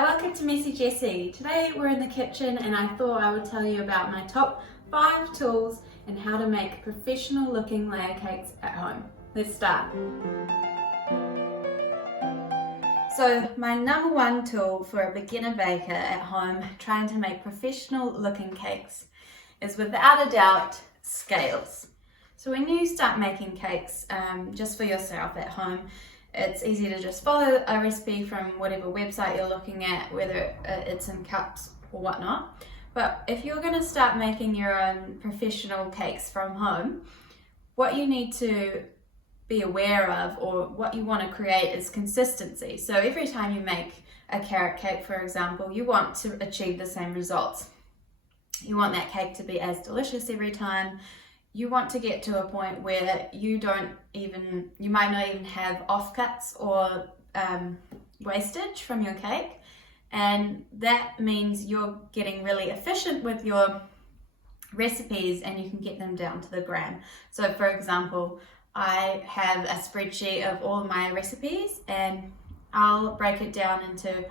welcome to Messie Jessie. Today we're in the kitchen and I thought I would tell you about my top 5 tools and how to make professional looking layer cakes at home. Let's start. So my number 1 tool for a beginner baker at home trying to make professional looking cakes is without a doubt scales. So when you start making cakes just for yourself at home, it's easy to just follow a recipe from whatever website you're looking at, whether it's in cups or whatnot. But if you're going to start making your own professional cakes from home, what you need to be aware of, or what you want to create, is consistency. So every time you make a carrot cake, for example, you want to achieve the same results. You want that cake to be as delicious every time. You want to get to a point where you might not even have offcuts or wastage from your cake, and that means you're getting really efficient with your recipes and you can get them down to the gram. So for example, I have a spreadsheet of all my recipes and I'll break it down into,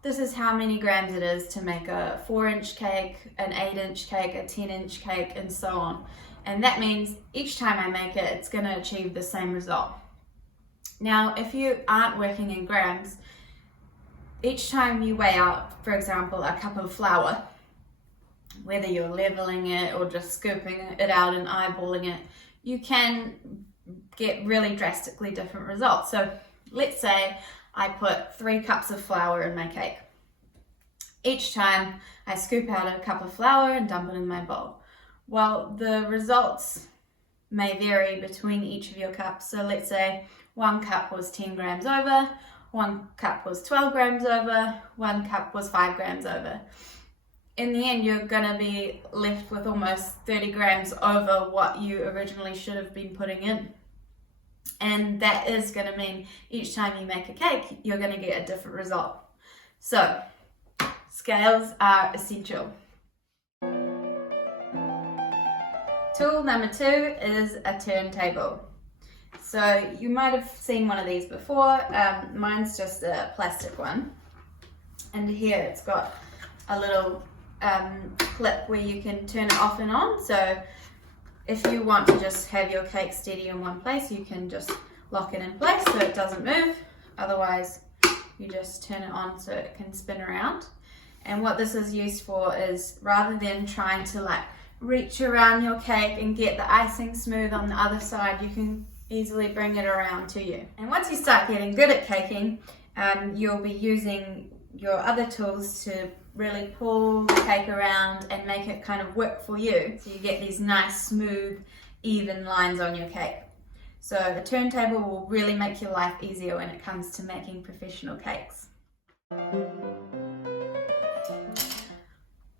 this is how many grams it is to make a 4-inch cake, an 8-inch cake, a 10-inch cake, and so on. And that means each time I make it, it's going to achieve the same result. Now, if you aren't working in grams, each time you weigh out, for example, a cup of flour, whether you're leveling it or just scooping it out and eyeballing it, you can get really drastically different results. So let's say I put 3 cups of flour in my cake. Each time I scoop out a cup of flour and dump it in my bowl. Well, the results may vary between each of your cups. So let's say 1 cup was 10 grams over, 1 cup was 12 grams over, 1 cup was 5 grams over. In the end, you're going to be left with almost 30 grams over what you originally should have been putting in. And that is going to mean each time you make a cake, you're going to get a different result. So, scales are essential. Tool number 2 is a turntable. So you might have seen one of these before. Mine's just a plastic one. And here it's got a little clip where you can turn it off and on. So if you want to just have your cake steady in one place, you can just lock it in place so it doesn't move. Otherwise, you just turn it on so it can spin around. And what this is used for is, rather than trying to reach around your cake and get the icing smooth on the other side, you can easily bring it around to you. And once you start getting good at caking, you'll be using your other tools to really pull the cake around and make it kind of work for you. So you get these nice, smooth, even lines on your cake. So the turntable will really make your life easier when it comes to making professional cakes.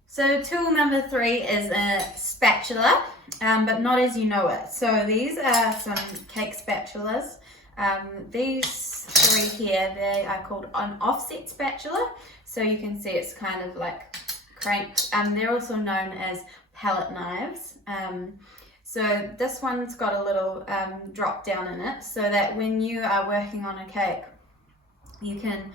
So tool number 3 is a spatula, but not as you know it. So these are some cake spatulas. These 3 here, they are called an offset spatula. So you can see it's kind of like cranked. They're also known as palette knives. So this one's got a little drop down in it, so that when you are working on a cake, you can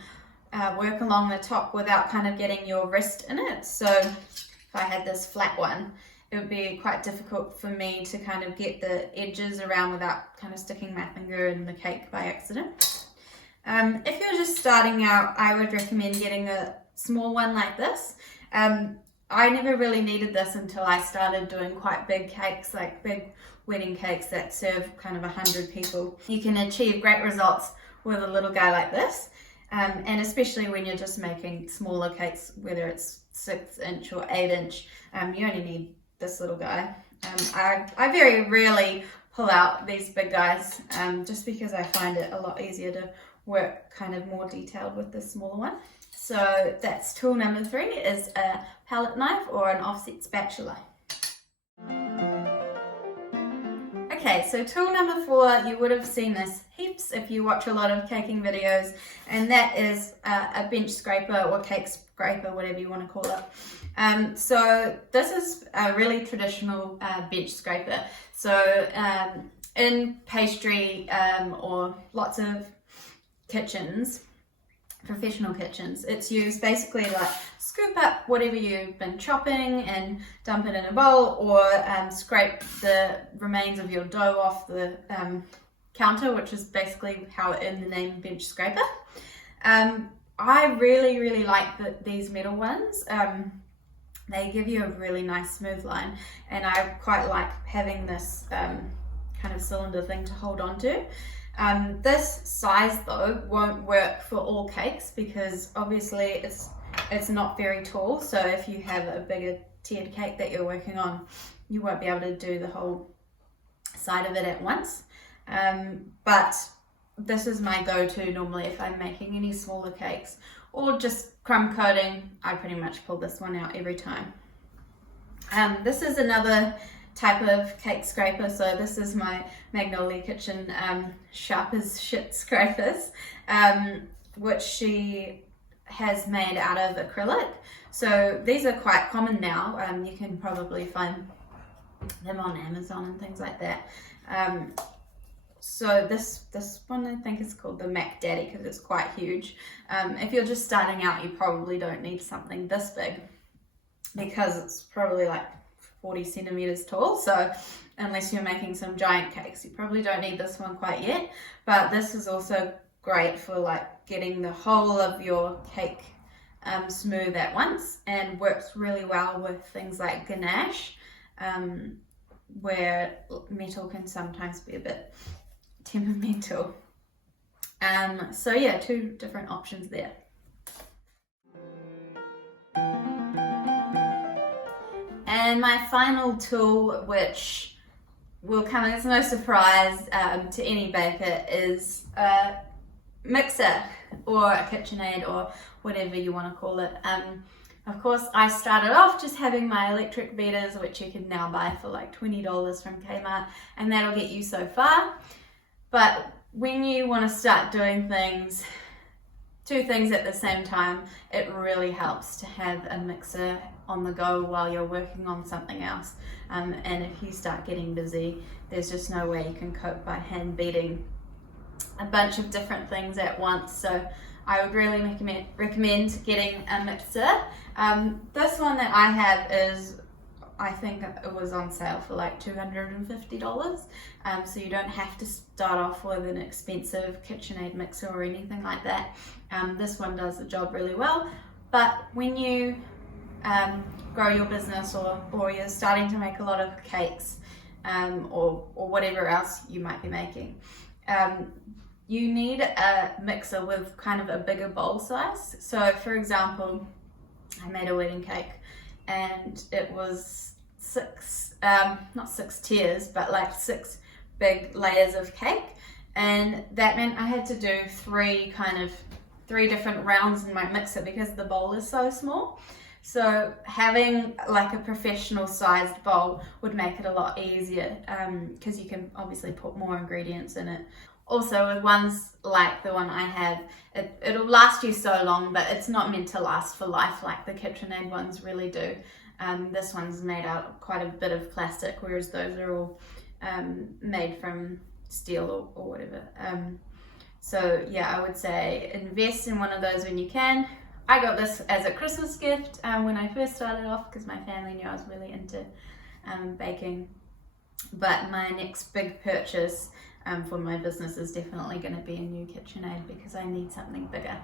work along the top without kind of getting your wrist in it. So if I had this flat one, it would be quite difficult for me to kind of get the edges around without kind of sticking my finger in the cake by accident. If you're just starting out, I would recommend getting a small one like this. I never really needed this until I started doing quite big cakes, like big wedding cakes that serve kind of 100 people. You can achieve great results with a little guy like this. And especially when you're just making smaller cakes, whether it's 6-inch or 8-inch, you only need this little guy. I very rarely pull out these big guys, just because I find it a lot easier to work kind of more detailed with the smaller one. So that's tool number 3, is a palette knife or an offset spatula. Okay, so tool number 4, you would have seen this heaps if you watch a lot of caking videos, and that is a bench scraper or cake scraper, whatever you want to call it. So this is a really traditional bench scraper. So in pastry or lots of kitchens, professional kitchens. It's used basically like scoop up whatever you've been chopping and dump it in a bowl, or scrape the remains of your dough off the counter, which is basically how it in the name bench scraper. I really like these metal ones. They give you a really nice smooth line, and I quite like having this kind of cylinder thing to hold on to. This size though won't work for all cakes, because obviously it's not very tall, so if you have a bigger tiered cake that you're working on, you won't be able to do the whole side of it at once. But this is my go-to normally if I'm making any smaller cakes or just crumb coating. I pretty much pull this one out every time. This is another type of cake scraper. So this is my Magnolia Kitchen sharp as shit scrapers, which she has made out of acrylic. So these are quite common now. You can probably find them on Amazon and things like that. So this one I think is called the Mac Daddy because it's quite huge. If you're just starting out, you probably don't need something this big because it's probably like 40 centimeters tall. So unless you're making some giant cakes, you probably don't need this one quite yet. But this is also great for like getting the whole of your cake smooth at once, and works really well with things like ganache, where metal can sometimes be a bit temperamental. So yeah, two different options there. And my final tool, which will come as no surprise to any baker, is a mixer or a KitchenAid or whatever you want to call it. Of course, I started off just having my electric beaters, which you can now buy for like $20 from Kmart, and that'll get you so far. But when you want to start doing two things at the same time, it really helps to have a mixer on the go while you're working on something else. And if you start getting busy, there's just no way you can cope by hand beating a bunch of different things at once. So I would really recommend getting a mixer. This one that I have is, I think it was on sale for like $250. So you don't have to start off with an expensive KitchenAid mixer or anything like that. This one does the job really well. But when you grow your business, or you're starting to make a lot of cakes, or whatever else you might be making, you need a mixer with kind of a bigger bowl size. So for example, I made a wedding cake and it was not 6 tiers, but like 6 big layers of cake. And that meant I had to do 3 different rounds in my mixer because the bowl is so small. So having like a professional sized bowl would make it a lot easier, because you can obviously put more ingredients in it. Also with ones like the one I have, it'll last you so long, but it's not meant to last for life like the KitchenAid ones really do. This one's made out of quite a bit of plastic, whereas those are all made from steel or whatever. So yeah, I would say invest in one of those when you can. I got this as a Christmas gift when I first started off, because my family knew I was really into baking. But my next big purchase for my business is definitely going to be a new KitchenAid, because I need something bigger.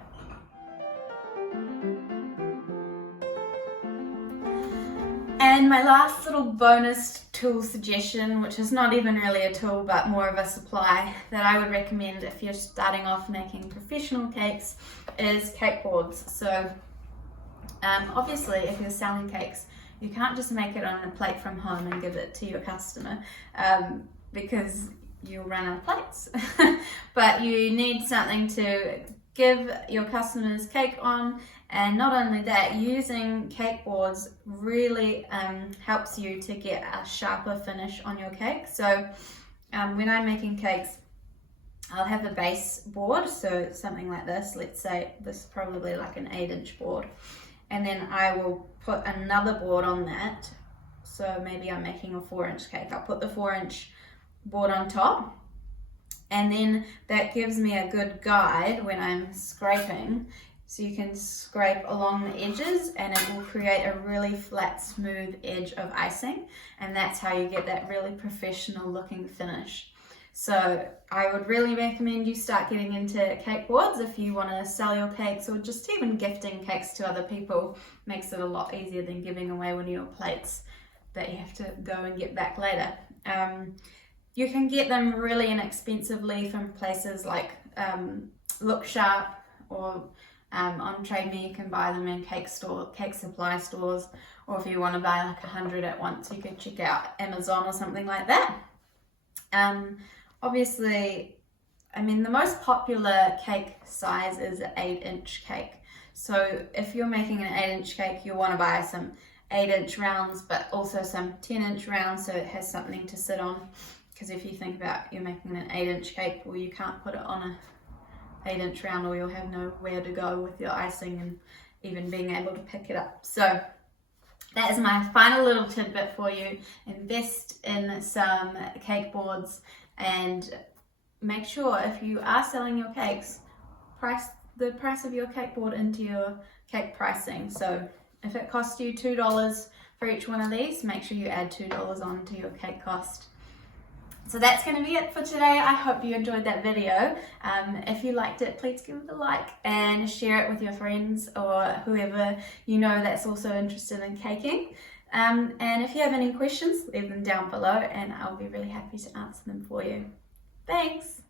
And my last little bonus tool suggestion, which is not even really a tool but more of a supply that I would recommend if you're starting off making professional cakes, is cake boards. So obviously if you're selling cakes, you can't just make it on a plate from home and give it to your customer, because you'll run out of plates. But you need something to give your customers cake on. And not only that, using cake boards really helps you to get a sharper finish on your cake. So when I'm making cakes, I'll have a base board, so something like this. Let's say this is probably like an 8-inch board. And then I will put another board on that. So maybe I'm making a 4-inch cake. I'll put the 4-inch board on top. And then that gives me a good guide when I'm scraping So you can scrape along the edges and it will create a really flat, smooth edge of icing, and that's how you get that really professional looking finish. So I would really recommend you start getting into cake boards if you want to sell your cakes, or just even gifting cakes to other people. Makes it a lot easier than giving away one of your plates that you have to go and get back later. You can get them really inexpensively from places like Look Sharp, or on Trade Me you can buy them in cake supply stores, or if you want to buy like 100 at once you could check out Amazon or something like that. Obviously, I mean, the most popular cake size is an 8-inch cake. So if you're making an 8-inch cake, you'll want to buy some 8-inch rounds, but also some 10-inch rounds so it has something to sit on. Because if you think about you're making an 8-inch cake, well, you can't put it on a 8-inch round, or you'll have nowhere to go with your icing and even being able to pick it up. So that is my final little tidbit for you. Invest in some cake boards, and make sure if you are selling your cakes, price the price of your cake board into your cake pricing. So if it costs you $2 for each one of these, make sure you add $2 on to your cake cost. So that's going to be it for today. I hope you enjoyed that video. If you liked it, please give it a like and share it with your friends or whoever you know that's also interested in caking. And if you have any questions, leave them down below and I'll be really happy to answer them for you. Thanks!